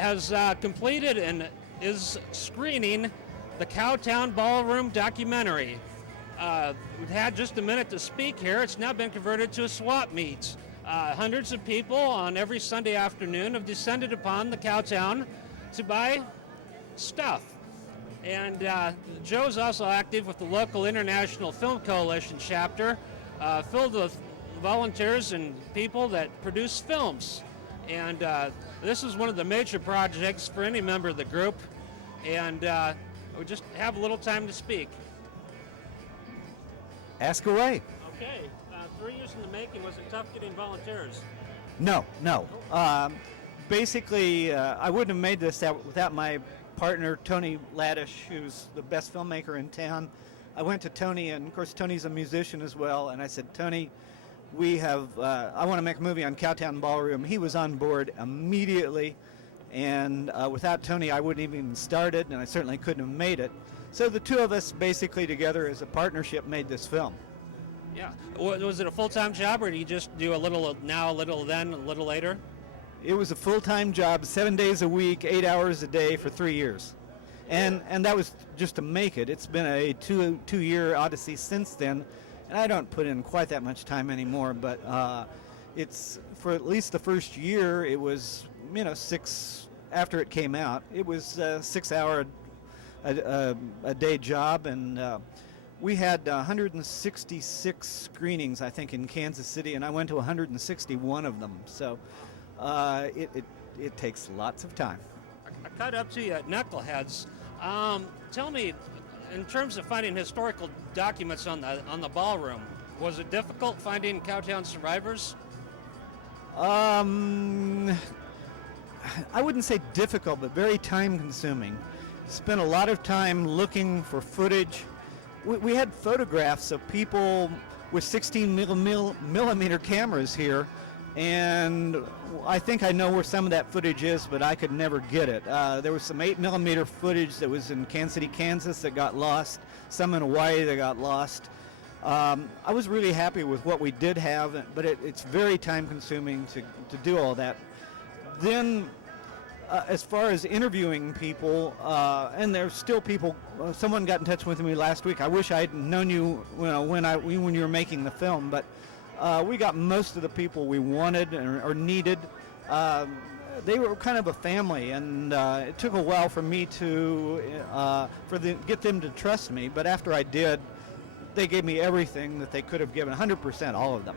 has completed and is screening the Cowtown Ballroom documentary. We've had just a minute to speak here. It's now been converted to a swap meet. Hundreds of people on every Sunday afternoon have descended upon the Cowtown to buy stuff. And Joe's also active with the local International Film Coalition chapter, filled with volunteers and people that produce films. And this is one of the major projects for any member of the group. And we just have a little time to speak. Ask away. Okay. 3 years in the making. Was it tough getting volunteers? No. Basically, I wouldn't have made this without my partner, Tony Laddish, who's the best filmmaker in town. I went to Tony, and of course Tony's a musician as well, and I said, Tony, I want to make a movie on Cowtown Ballroom. He was on board immediately, and without Tony I wouldn't even started, and I certainly couldn't have made it. So the two of us basically together as a partnership made this film. Yeah. Was it a full-time job, or did you just do a little now, a little then, a little later? It was a full-time job, 7 days a week, 8 hours a day for 3 years. And that was just to make it. It's been a two-year odyssey since then, and I don't put in quite that much time anymore, but it's, for at least the first year, it was, after it came out, it was a 6 hour a day job, and we had 166 screenings, I think, in Kansas City, and I went to 161 of them. So it takes lots of time. I caught up to you at Knuckleheads. Tell me, in terms of finding historical documents on the ballroom, was it difficult finding Cowtown survivors? I wouldn't say difficult, but very time-consuming. Spent a lot of time looking for footage. We had photographs of people with 16 millimeter cameras here, and I think I know where some of that footage is, but I could never get it. There was some 8mm footage that was in Kansas City, Kansas that got lost, some in Hawaii that got lost. I was really happy with what we did have, but it's very time-consuming to do all that. Then, as far as interviewing people, and there's still people, someone got in touch with me last week. I wish I'd known you, when you were making the film, but we got most of the people we wanted or needed. They were kind of a family, and it took a while for me to get them to trust me. But after I did, they gave me everything that they could have given, 100%, all of them.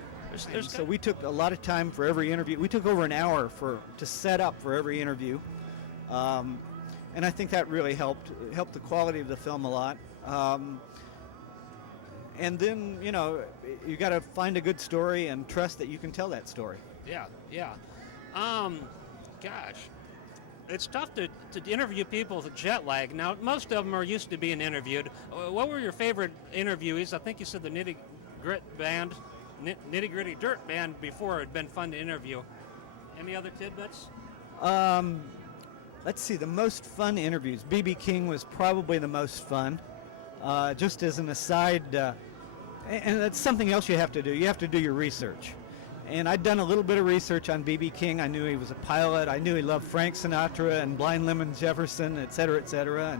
So we took a lot of time for every interview. We took over an hour to set up for every interview, and I think that really helped the quality of the film a lot. And then, you got to find a good story and trust that you can tell that story. Yeah. Gosh, it's tough to interview people with jet lag. Now, most of them are used to being interviewed. What were your favorite interviewees? I think you said the Nitty Gritty Dirt Band before. It'd been fun to interview. Any other tidbits? Let's see, the most fun interviews. B.B. King was probably the most fun. Just as an aside, and that's something else you have to do. You have to do your research. And I'd done a little bit of research on B.B. King. I knew he was a pilot. I knew he loved Frank Sinatra and Blind Lemon Jefferson, et cetera, et cetera.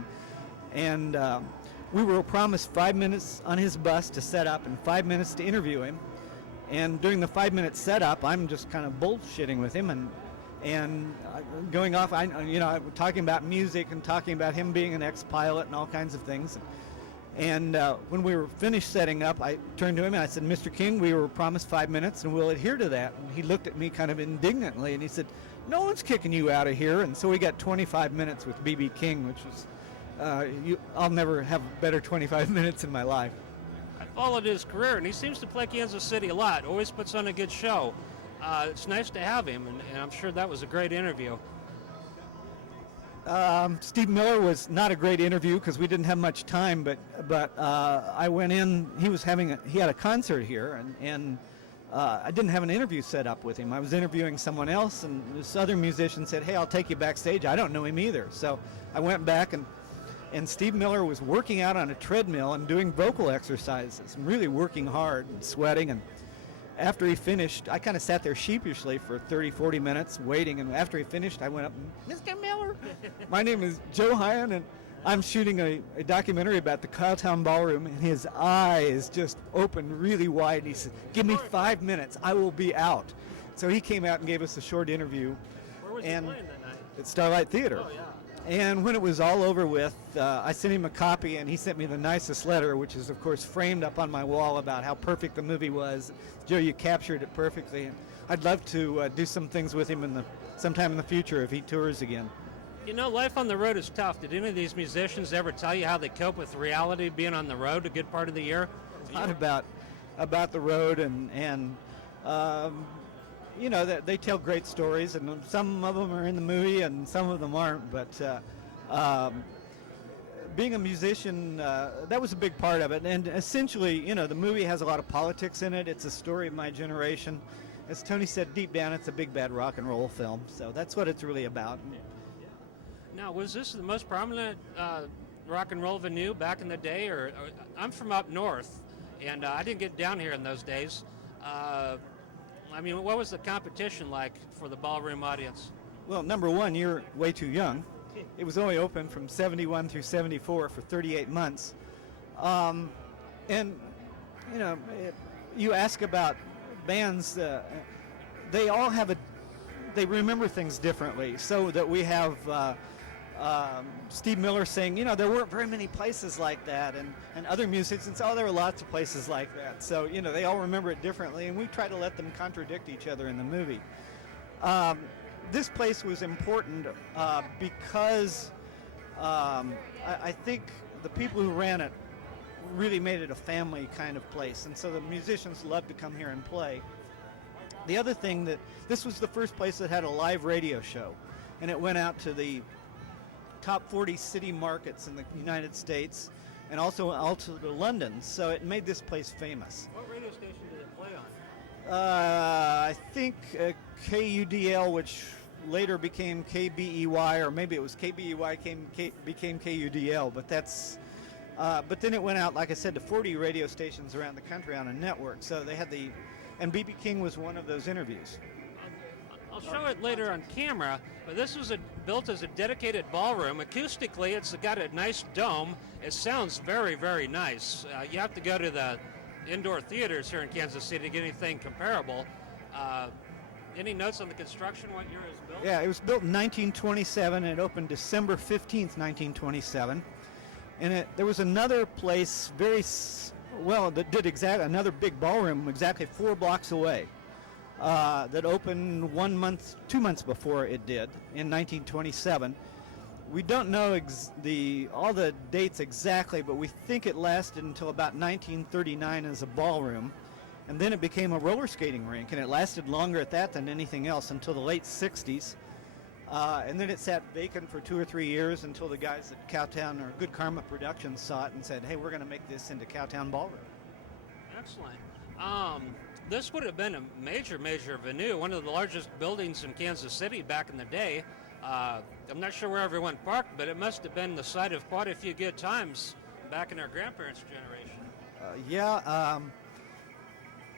And we were promised 5 minutes on his bus to set up and 5 minutes to interview him. And during the 5-minute setup, I'm just kind of bullshitting with him and going off, talking about music and talking about him being an ex-pilot and all kinds of things. And when we were finished setting up, I turned to him and I said, Mr. King, we were promised 5 minutes and we'll adhere to that. And he looked at me kind of indignantly and he said, no one's kicking you out of here. And so we got 25 minutes with B.B. King, which was, I'll never have better 25 minutes in my life. I followed his career, and he seems to play Kansas City a lot. Always puts on a good show. It's nice to have him, and I'm sure that was a great interview. Steve Miller was not a great interview because we didn't have much time, but I went in. He had a concert here, and I didn't have an interview set up with him. I was interviewing someone else, and this other musician said, "Hey, I'll take you backstage." I don't know him either, so I went back and Steve Miller was working out on a treadmill and doing vocal exercises, and really working hard and sweating. after he finished, I kind of sat there sheepishly for 30, 40 minutes waiting, and after he finished, I went up, Mr. Miller, my name is Joe Heyen, and I'm shooting a documentary about the Cowtown Ballroom, and his eyes just opened really wide, and he said, give me 5 minutes, I will be out. So he came out and gave us a short interview. Where was he playing that night? At Starlight Theater. Oh, yeah. And when it was all over with, I sent him a copy, and he sent me the nicest letter, which is, of course, framed up on my wall about how perfect the movie was. Joe, you captured it perfectly. And I'd love to do some things with him sometime in the future if he tours again. You know, life on the road is tough. Did any of these musicians ever tell you how they cope with reality being on the road a good part of the year? It's not about the road, and you know, they tell great stories, and some of them are in the movie and some of them aren't, but being a musician, that was a big part of it. And essentially, you know, the movie has a lot of politics in it. It's a story of my generation. As Tony said, deep down, it's a big, bad rock and roll film. So that's what it's really about. Now, was this the most prominent rock and roll venue back in the day? Or I'm from up north, and I didn't get down here in those days. I mean, what was the competition like for the ballroom audience? Well, number one, you're way too young. It was only open from 71 through 74 for 38 months. And, you know, you ask about bands, they all have they remember things differently. So that we have Steve Miller saying, you know, there weren't very many places like that, and other musicians, oh, there were lots of places like that. So, you know, they all remember it differently, and we try to let them contradict each other in the movie. This place was important because I think the people who ran it really made it a family kind of place, and so the musicians loved to come here and play. The other thing, that this was the first place that had a live radio show, and it went out to the top 40 city markets in the United States, and also to London, so it made this place famous. What radio station did it play on? I think KUDL, which later became KBEY, or maybe it was KBEY became KUDL, but that's. But then it went out, like I said, to 40 radio stations around the country on a network. So they had and B.B. King was one of those interviews. I'll show it later on camera, but this was built as a dedicated ballroom. Acoustically, it's got a nice dome. It sounds very, very nice. You have to go to the indoor theaters here in Kansas City to get anything comparable. Any notes on the construction, what year it was built? Yeah, it was built in 1927, and it opened December 15th, 1927. And there was another place that did another big ballroom exactly 4 blocks away. That opened 2 months before it did in 1927. We don't know all the dates exactly, but we think it lasted until about 1939 as a ballroom, and then it became a roller skating rink, and it lasted longer at that than anything else until the late 60s. And then it sat vacant for 2 or 3 years until the guys at Cowtown or Good Karma Productions saw it and said, hey, we're going to make this into Cowtown Ballroom. Excellent. This would have been a major venue, one of the largest buildings in Kansas City back in the day. I'm not sure where everyone parked, but it must have been the site of quite a few good times back in our grandparents' generation.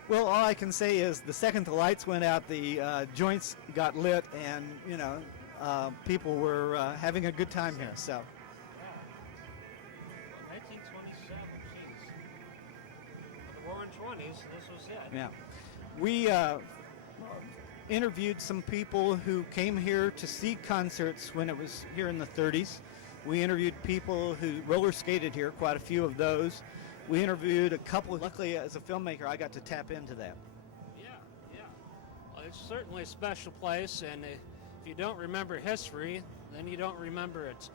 Well, all I can say is the second the lights went out, the joints got lit, and, you know, people were having a good time here. So. 1927, geez. The Roaring 20s, this was it. Yeah. We interviewed some people who came here to see concerts when it was here in the 30s. We interviewed people who roller skated here, quite a few of those. We interviewed a couple. Luckily, as a filmmaker, I got to tap into that. Yeah. Well, it's certainly a special place, and if you don't remember history, then you don't remember it.